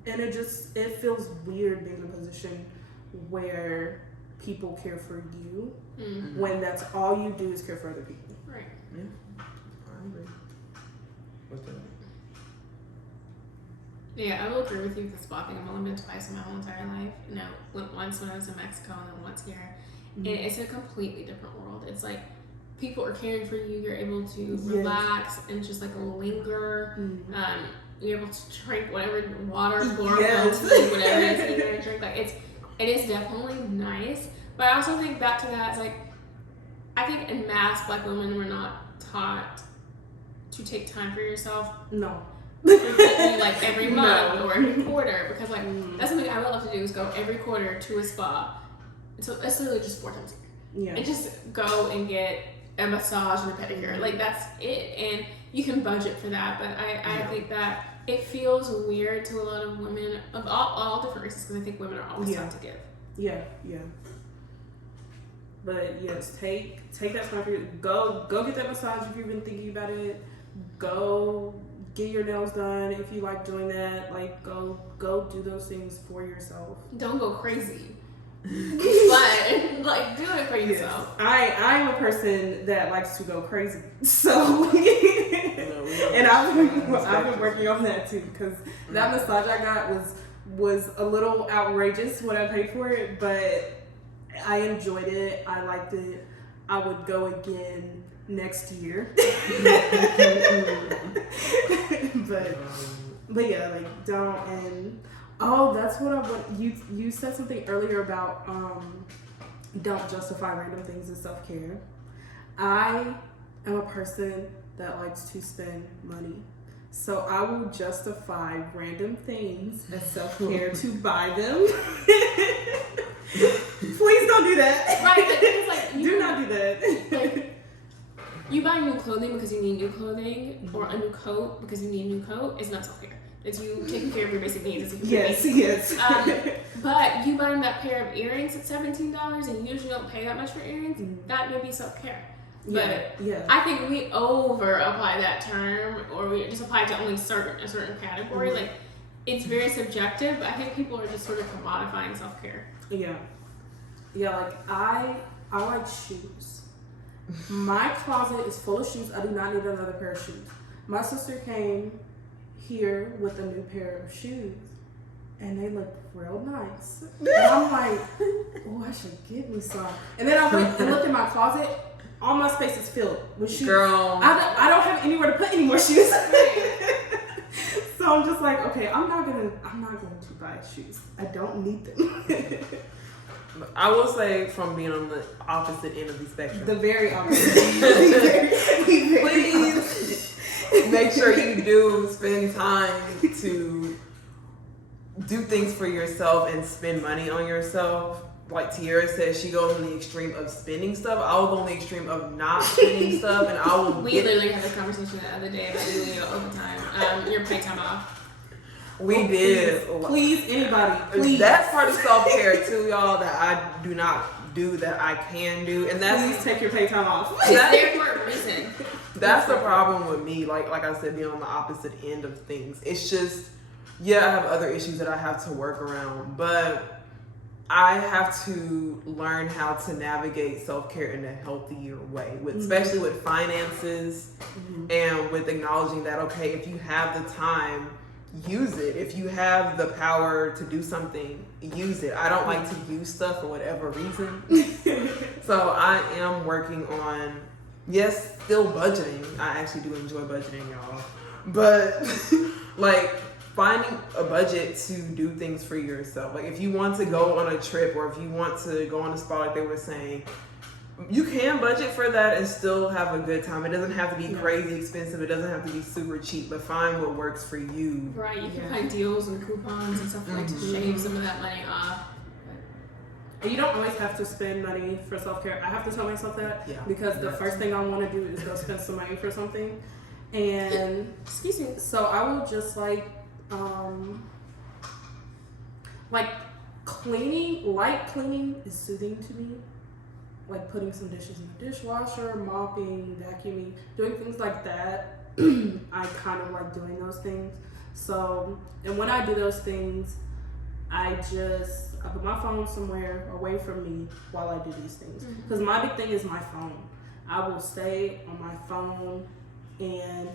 And it feels weird being in a position where people care for you when that's all you do is care for other people. Right. Yeah. I agree. What's that? Yeah, I will agree with you with the spa thing. I've only been twice in my whole entire life. You know, once when I was in Mexico and then once here. And it's a completely different world. It's like people are caring for you. You're able to relax and just like linger. You're able to drink whatever water, chlorophyll, whatever it is you're gonna drink. Like it is definitely nice. But I also think back to that, it's like I think in mass Black women were not taught to take time for yourself. No. Like every month or every quarter, because like that's something I would love to do is go every quarter to a spa. So it's literally just 4 times a year. And just go and get a massage and a pedicure. Like that's it. And you can budget for that. But I think that it feels weird to a lot of women of all different races, because I think women are always taught to give. Yeah. But yes, take that time for you. Go get that massage if you've been thinking about it. Go get your nails done if you like doing that. Like go do those things for yourself. Don't go crazy. But like do it for yourself. Yes. I'm a person that likes to go crazy. So and I've been working on that too, because that massage I got was a little outrageous when I paid for it, but I enjoyed it. I liked it. I would go again next year. but yeah, like don't. And that's what I want. You said something earlier about don't justify random things as self-care. I am a person that likes to spend money, so I will justify random things as self-care to buy them. Please don't do that. Right, but it's like do not do that. Like, you buy new clothing because you need new clothing, or a new coat because you need a new coat, is not self-care. It's you taking care of your basic needs. Yes. But you buying that pair of earrings at $17 and you usually don't pay that much for earrings, that may be self-care. But I think we over apply that term, or we just apply it to only a certain category. Like it's very subjective, but I think people are just sort of commodifying self-care. Yeah, like I like shoes. My closet is full of shoes. I do not need another pair of shoes. My sister came here with a new pair of shoes, and they look real nice. And I'm like, I should get me some. And then I went and looked in my closet. All my space is filled with shoes. Girl, I don't have anywhere to put any more shoes. So I'm just like, okay, I'm not going to buy shoes. I don't need them. I will say, from being on the opposite end of the spectrum, the very opposite. Please make sure you do spend time to do things for yourself and spend money on yourself. Like Tiara said, she goes on the extreme of spending stuff. I will go on the extreme of not spending stuff, and I will. We literally had a conversation the other day about doing overtime. Your pay time off. We did. Please, anybody, please. That's part of self-care too, y'all, that I do not do, that I can do. And that's please take your pay time off. It's there for a reason. That's the problem with me. Like I said, being on the opposite end of things. It's just, I have other issues that I have to work around, but I have to learn how to navigate self-care in a healthier way, especially with finances and with acknowledging that, okay, if you have the time, use it. If you have the power to do something, use it. I don't like to use stuff for whatever reason. So I am working on, still budgeting. I actually do enjoy budgeting, y'all. But like finding a budget to do things for yourself. Like if you want to go on a trip or if you want to go on a spa, like they were saying, you can budget for that and still have a good time. It doesn't have to be crazy expensive. It doesn't have to be super cheap, but find what works for you. Right, you can find deals and coupons and stuff like to shave some of that money off. And you don't always have to spend money for self-care. I have to tell myself that because the first thing I want to do is go spend some money for something. And excuse me. So I will just like cleaning, light cleaning is soothing to me. Like putting some dishes in the dishwasher, mopping, vacuuming, doing things like that. I kind of like doing those things. So, and when I do those things, I put my phone somewhere away from me while I do these things. Because my big thing is my phone. I will stay on my phone, and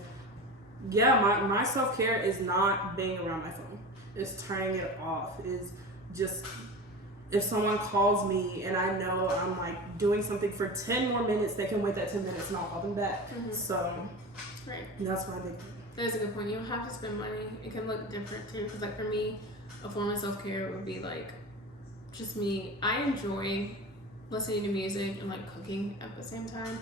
my self-care is not being around my phone. It's turning it off. It's just, if someone calls me and I know I'm like doing something for 10 more minutes, they can wait that 10 minutes and I'll call them back. So that's my big thing. That is a good point. You don't have to spend money. It can look different too. Because like for me, a form of self-care would be like just me. I enjoy listening to music and like cooking at the same time.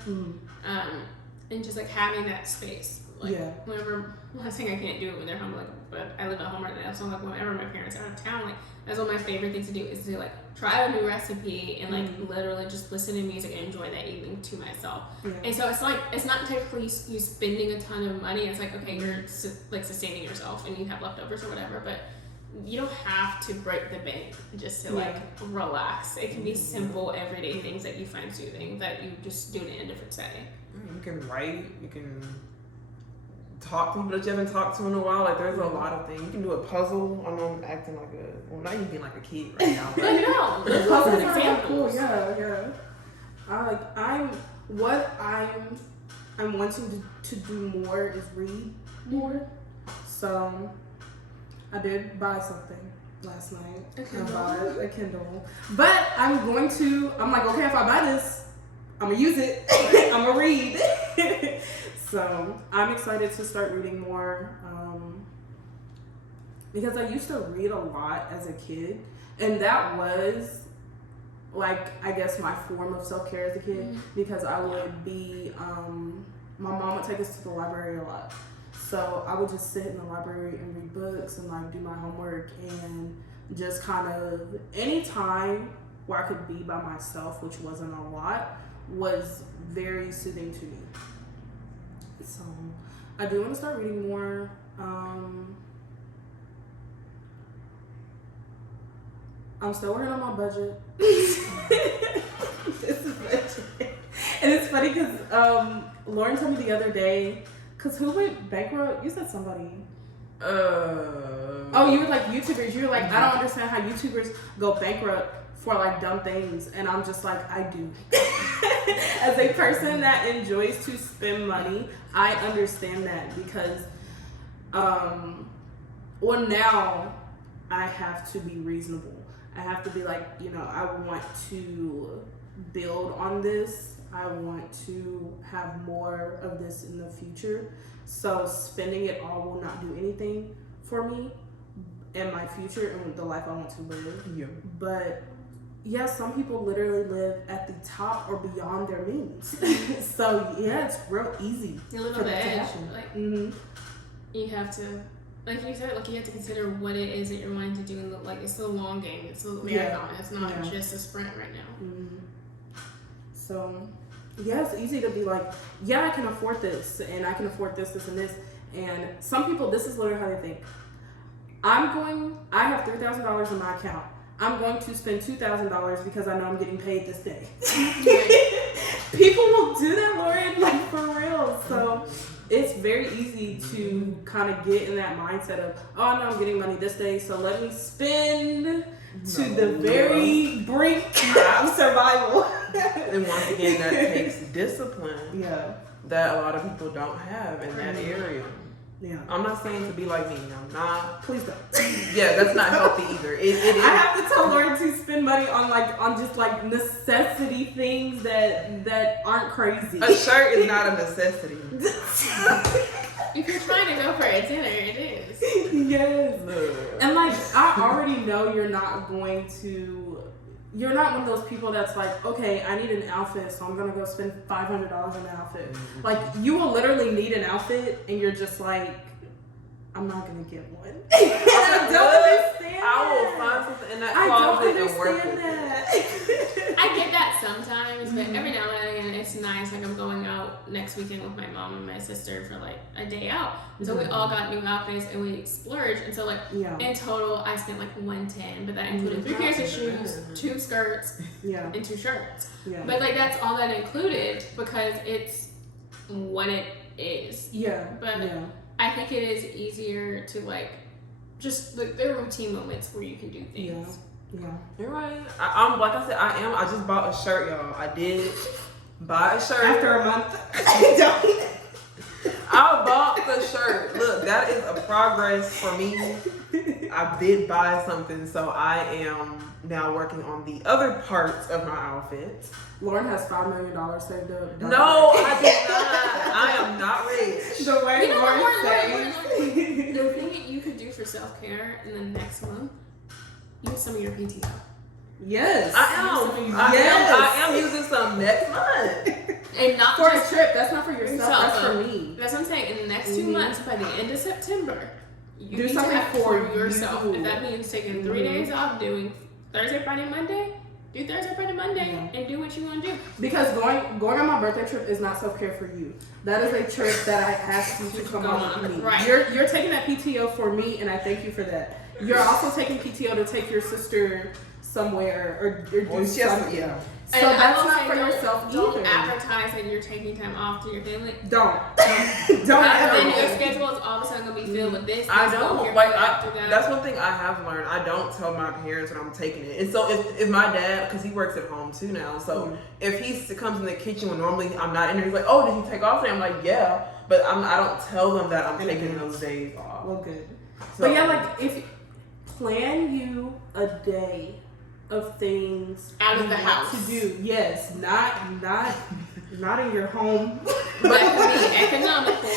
And just like having that space. Like whenever, I'm not saying I can't do it when they're home, like, but I live at home right now, so like whenever my parents are out of town, like that's one of my favorite things to do is to like try a new recipe and like literally just listen to music and enjoy that evening to myself. And so it's like, it's not technically you spending a ton of money. It's like, okay, you're like sustaining yourself and you have leftovers or whatever, but you don't have to break the bank just to like relax. It can be simple everyday things that you find soothing that you just do it in a different setting. You can write, you can talk to people that you haven't talked to in a while. Like there's a lot of things. You can do a puzzle. I know I'm acting like not even being like a kid right now. But no, the puzzle examples. I'm wanting to do more is read more. So I did buy something last night. I bought a Kindle. But I'm like, okay, if I buy this, I'm gonna use it. I'm gonna read. So I'm excited to start reading more because I used to read a lot as a kid, and that was like, I guess, my form of self-care as a kid because I would be my mom would take us to the library a lot, so I would just sit in the library and read books and like do my homework and just kind of any time where I could be by myself, which wasn't a lot, was very soothing to me. So I do want to start reading more. I'm still working on my budget. And it's funny because Lauren told me the other day, because who went bankrupt? You said somebody. Oh, you were like YouTubers. You were like, I don't understand how YouTubers go bankrupt for like dumb things, and I'm just like, I do. As a person that enjoys to spend money, I understand that because now I have to be reasonable. I have to be like, I want to build on this. I want to have more of this in the future. So spending it all will not do anything for me and my future and the life I want to live. But some people literally live at the top or beyond their means. So it's real easy. You live on the edge. Like, you have to, like you said, you have to consider what it is that you're wanting to do, and like it's a long game. It's a marathon. It's not just a sprint right now. So it's easy to be like, I can afford this, and I can afford this, this, and this. And some people, this is literally how they think. I have $3,000 in my account. I'm going to spend $2,000 because I know I'm getting paid this day. People will do that, Lauren, like for real. So it's very easy to kind of get in that mindset of, I know I'm getting money this day, so let me spend to the very brink of survival. And once again, that takes discipline. That a lot of people don't have in that area. I'm not saying to be like me. I'm not. Please don't. That's not healthy either. It is. I have to tell Lauren to spend money on just like necessity things that aren't crazy. A shirt is not a necessity. if you're trying to go for a dinner, it is. Yes. And like, I already know you're not one of those people that's like, okay, I need an outfit, so I'm gonna go spend $500 on an outfit. Mm-hmm. Like, you will literally need an outfit, and you're just like, I'm not gonna get one. I don't understand. I will find something in that I don't closet and work understand with that. I get that sometimes, but every now and again it's nice. Like I'm going out next weekend with my mom and my sister for like a day out. So we all got new outfits and we splurged. And so like in total I spent like $110, but that included 3 pairs of shoes, 2 skirts, and 2 shirts. Yeah. But like that's all that included because it's what it is. Yeah. But I think it is easier to like just like there are routine moments where you can do things. Yeah, you're right. I'm like I said, I just bought a shirt, y'all. I did buy a shirt after a month. I bought the shirt. Look, that is a progress for me. I did buy something, so I am now working on the other parts of my outfit. Lauren has $5 million saved up. No, I did not. I am not rich. The way Lauren saves. The thing that you could do for self-care in the next month, use some of your PTO. Yes. I am using some next month. And not for just a trip. That's not for yourself. That's for me. That's what I'm saying. In the next 2 months, by the end of September, you do need something to have for yourself. you. If that means taking 3 days off, doing Thursday, Friday, Monday, do Thursday, Friday, Monday, and do what you want to do. Because going on my birthday trip is not self-care for you. That is a trip that I asked you to come on with me. Right. You're taking that PTO for me, and I thank you for that. You're also taking PTO to take your sister somewhere or do something. Yeah. So that's not for yourself either. Don't advertise that you're taking time off to your family. Don't Then your schedule is all of a sudden gonna be filled with this. I don't. Like that's one thing I have learned. I don't tell my parents when I'm taking it. And so if my dad, because he works at home too now, so if he comes in the kitchen when normally I'm not in there, he's like, "Oh, did you take off today?" I'm like, "Yeah," but I don't tell them that I'm taking those days off. Well, good. So, but yeah, like if plan you a day of things out of the house to do. Yes, not in your home. That can be economical.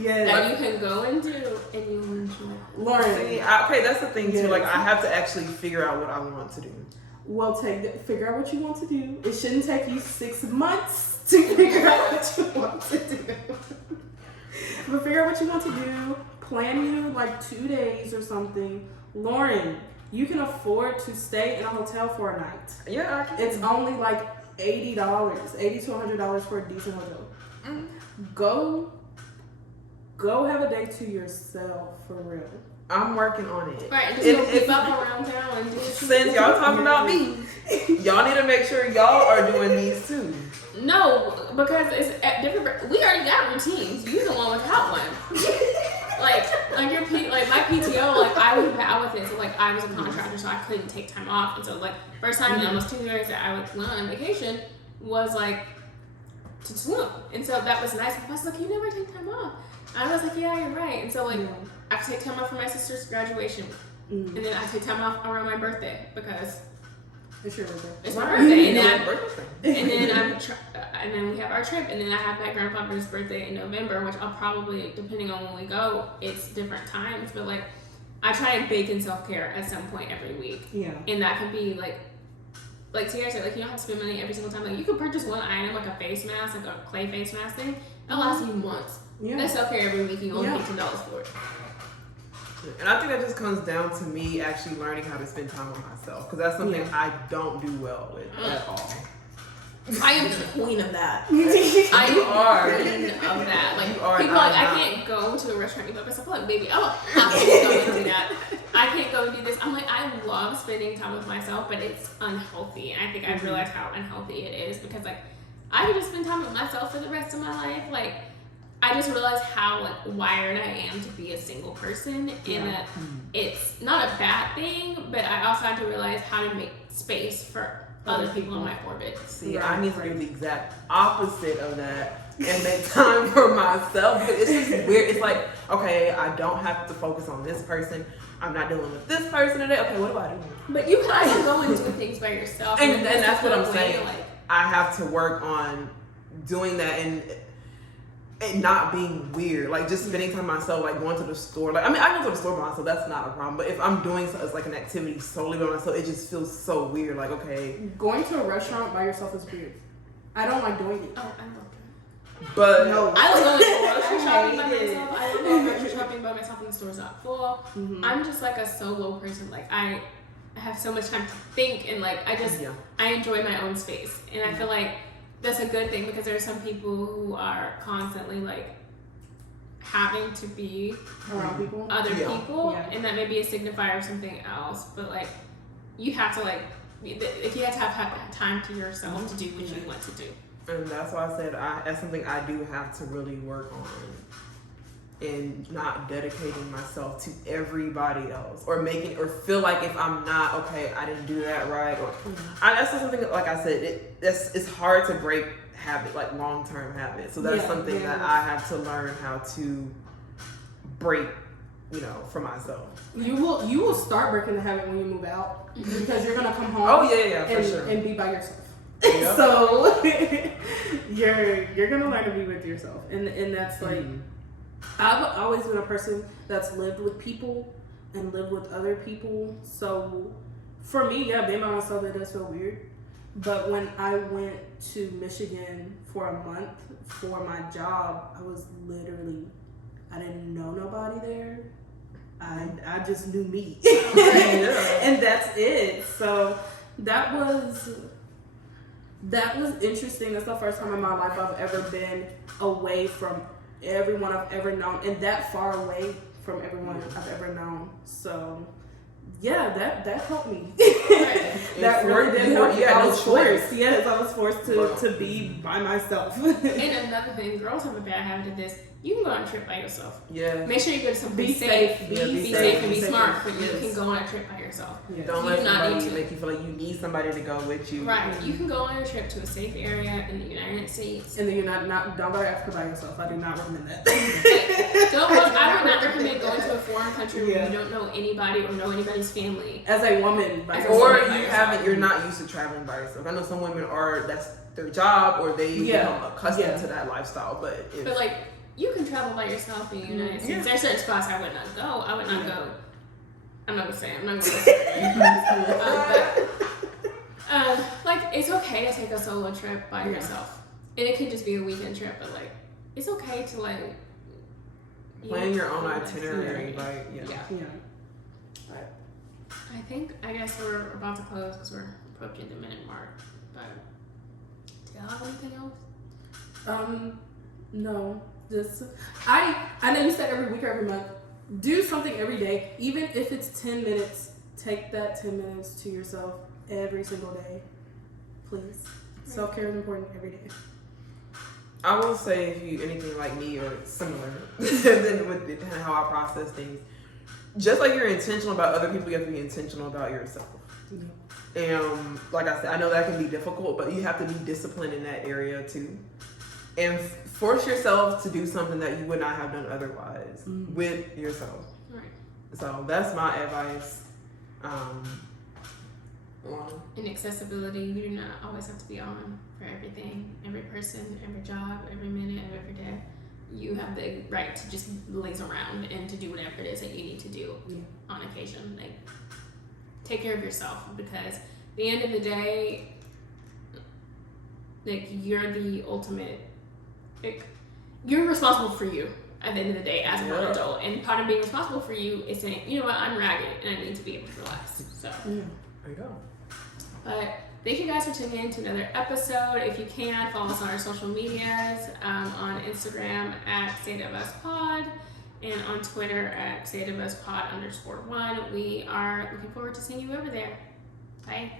Yes. That you can go and do and you enjoy. Lauren. See, okay, that's the thing too. Like I have to actually figure out what I want to do. Well, figure out what you want to do. It shouldn't take you 6 months to figure out what you want to do. But figure out what you want to do. Plan you like 2 days or something. Lauren, you can afford to stay in a hotel for a night. Yeah, I can. It's only like $80 to $100 for a decent hotel. Go have a day to yourself for real. I'm working on it. Right, just keep up around town and do it. Since y'all talking about me, y'all need to make sure y'all are doing these too. No, because it's different. We already got routines. You the one without one. like my PTO, like I was bad with it. So like I was a contractor, so I couldn't take time off. And so like first time in almost 2 years that I went on vacation was like to swim. And so that was nice. But I was like, you never take time off. I was like, yeah, you're right. And so like I could take time off for my sister's graduation, and then I take time off around my birthday because it's your birthday. It's my birthday, and then we have our trip, and then I have my grandfather's birthday in November, which I'll probably, depending on when we go, it's different times. But like, I try and bake in self-care at some point every week. Yeah, and that can be like Tiara said, like you don't have to spend money every single time. Like you could purchase one item, like a face mask, like a clay face mask thing. It'll last you months. Yeah, that's self-care every week. You only pay $10 for it. And I think that just comes down to me actually learning how to spend time with myself, because that's something I don't do well with at all. I am the queen of that. You are queen of that. Like you are, people like I can't go to a restaurant and eat by myself. I'm like, baby, I can't go and do that. I can't go and do this. I'm like, I love spending time with myself, but it's unhealthy. And I think I've realized how unhealthy it is because like I could just spend time with myself for the rest of my life. Like I just realized how like wired I am to be a single person, and that it's not a bad thing, but I also had to realize how to make space for other people in my orbit. See, I need to do the exact opposite of that and make time for myself. But it's just weird. It's like, okay, I don't have to focus on this person. I'm not dealing with this person today. Okay, what do I do? But you can also go and do things by yourself. And that's what I'm saying. Like, I have to work on doing that, and it not being weird, like just spending time myself, like going to the store. Like, I mean, I go to the store by myself, that's not a problem. But if I'm doing like an activity solely by myself, it just feels so weird. Like, okay, going to a restaurant by yourself is weird. I don't like doing it. Oh, I love that. But no, I love going grocery shopping by myself. I love going grocery shopping by myself when the store's not full. Mm-hmm. I'm just like a solo person. Like I have so much time to think, and like I enjoy my own space, and I feel like that's a good thing because there are some people who are constantly like having to be around people, other people, yeah. and that may be a signifier of something else. But like you have to like if you have to have time to yourself to do what you want to do. And that's why I said that's something I do have to really work on, and not dedicating myself to everybody else, or making or feel like if I'm not okay, I didn't do that right, or that's something that, like I said, it's hard to break habit, like long-term habits. So that's something that I have to learn how to break, for myself. You will start breaking the habit when you move out, because you're gonna come home. Oh yeah, for sure. And be by yourself. Yep. So you're gonna learn to be with yourself, and that's like I've always been a person that's lived with people and lived with other people. So for me, being by myself, it does feel weird. But when I went to Michigan for a month for my job, I was literally, I didn't know nobody there. I just knew me, and that's it. So that was interesting. That's the first time in my life I've ever been away from everyone I've ever known, and that far away from everyone I've ever known. So that helped me. That really did help me. I was forced. Yes, I was forced to be by myself. And another thing, girls have a bad habit of this. You can go on a trip by yourself. Yeah. Make sure you go to something Be safe. safe. Be safe and be smart, but you can go on a trip by yourself. Yes. Don't You let do not somebody need to. make you feel like you need somebody to go with you. Right. You can go on a trip to a safe area in the United States. And then you're not don't go to Africa by yourself. I do not recommend that. I would not recommend going to a foreign country where you don't know anybody or know anybody's family. As a woman, You're not used to traveling by yourself. I know some women that's their job, or they become accustomed to that lifestyle. But like, you can travel by yourself in the United States. There are certain spots I would not go. I would not go. I'm not gonna say. I'm not gonna say. Like, it's okay to take a solo trip by yourself, and it could just be a weekend trip. But like, it's okay to like plan your own itinerary. I guess we're about to close because we're approaching the minute mark. But do y'all have anything else? No. Just I know you said every week or every month. Do something every day, even if it's 10 minutes. Take that 10 minutes to yourself every single day, please. Self-care is important every day. I will say, if you anything like me or similar, then with how I process things, just like you're intentional about other people, you have to be intentional about yourself. And like I said, I know that can be difficult, but you have to be disciplined in that area too, and force yourself to do something that you would not have done otherwise with yourself. Right. So that's my advice. In accessibility, you do not always have to be on for everything, every person, every job, every minute of every day. You have the right to just laze around and to do whatever it is that you need to do on occasion. Like, take care of yourself, because at the end of the day, like, you're the ultimate, like, you're responsible for you at the end of the day as a grown adult. And part of being responsible for you is saying, you know what, I'm ragged and I need to be able to relax. So there you go. But thank you guys for tuning in to another episode. If you can, follow us on our social medias, on Instagram at StateOfUsPod, and on Twitter at StateOfUsPod_1. We are looking forward to seeing you over there. Bye.